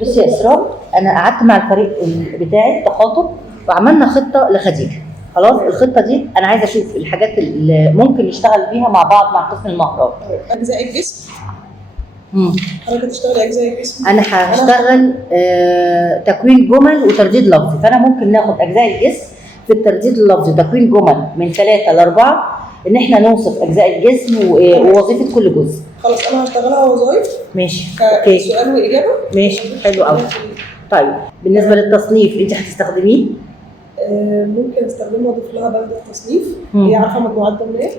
بصي يا اسراء، انا قعدت مع الفريق بتاعي تخاطب وعملنا خطه لخديجه. خلاص الخطه دي انا عايزه اشوف الحاجات اللي ممكن نشتغل بيها مع بعض مع قسم المهارات. اجزاء الجسم. مم. حضرتك هتشتغلي اجزاء الجسم؟ انا هشتغل تكوين جمل وترديد لفظي، فانا ممكن ناخد اجزاء الجسم في الترديد اللفظي، تكوين جمل من 3 ل 4، ان احنا نوصف اجزاء الجسم ووظيفه كل جزء. خلاص انا هشتغلها وظايف. ماشي اوكي، سؤال واجابه. ماشي حلو قوي. طيب بالنسبه للتصنيف انت هتستخدميه؟ ممكن استخدمها واضيف لها بند التصنيف. هي عارفه مجموعات ضمنيه؟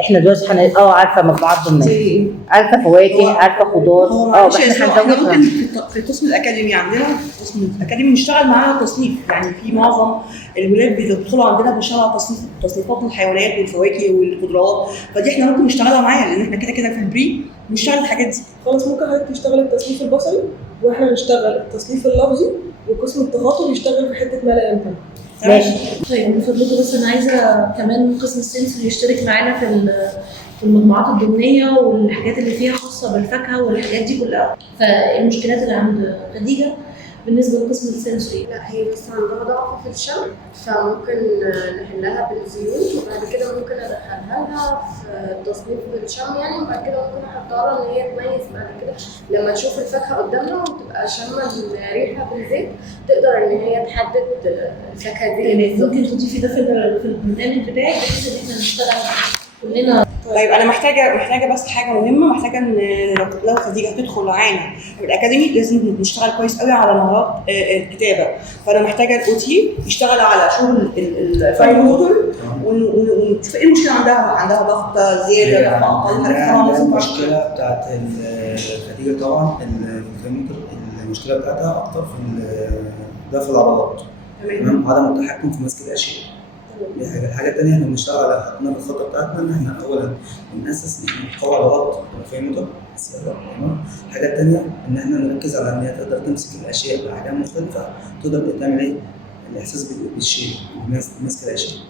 احنا دلوقتي عارفه مجموعات ضمنيه، عارفه فواكه، عارفه خضار. بس احنا ممكن في القسم الاكاديمي، عندنا القسم الاكاديمي نشتغل معاها تصنيف، يعني في معظم الولاد بيدخلوا عندنا بنشتغل على تصنيفات الحيوانات والفواكه والخضروات، فدي احنا ممكن نشتغلها معاها لان احنا كده كده في البري بنشتغل الحاجات دي. خلاص ممكن حضرتك تشتغل التصنيف البصري واحنا نشتغل التصنيف اللفظي، وقسم التخاطب يشتغل في حته ما لا يمكن. ماشي. طيب من فضلكم بس انا عايزه كمان قسم السنسور يشترك معانا في المجموعات الضمنيه والحاجات اللي فيها خاصه بالفاكهه والحاجات دي كلها. فالمشكلات اللي عند خديجه بالنسبه لقسم السنسوري؟ لا هي بس عندها ضعف في الشم، فممكن نحلها بالزيوت، وبعد كده ممكن ادخلها لها في تصنيف بالشم يعني، وبعد كده ممكن احطها لها ان هي تميز بعد كده لما تشوف الفاكهه قدامها وتبقى شامه الريحه بالزيت، تقدر ان هي تحدد الفاكهه دي. ممكن تضيفي ده في البرنامج بتاعك بحيث ان احنا نشتغل كلنا. طيب انا محتاجه بس حاجه مهمه، محتاجه ان لو خديجه هتدخل معانا الاكاديمي لازم نشتغل كويس قوي على مهارات الكتابه، فانا محتاجه الاو تي يشتغل على شغل الفايل موديل ونشوف ايه المشكله عندها ضغط زياده، ضغط اقل، حاجات طبعا لازم. المشكله بتاعت خديجه طبعا المشكله بتاعتها اكتر في ضعف العضلات، تمام، عدم التحكم في مسك الاشياء. دي حاجه. الحاجه الثانيه احنا بنشتغل على حطينا في الخطه بتاعتنا ان احنا اولا بناسس ان احنا نقوي عضلات الفيموتر. الحاجه الثانيه ان احنا نركز على ان هي تقدر تمسك الاشياء باحجام مختلفه، تقدر تعمل ايه؟ الاحساس بالشيء، مسك الاشياء.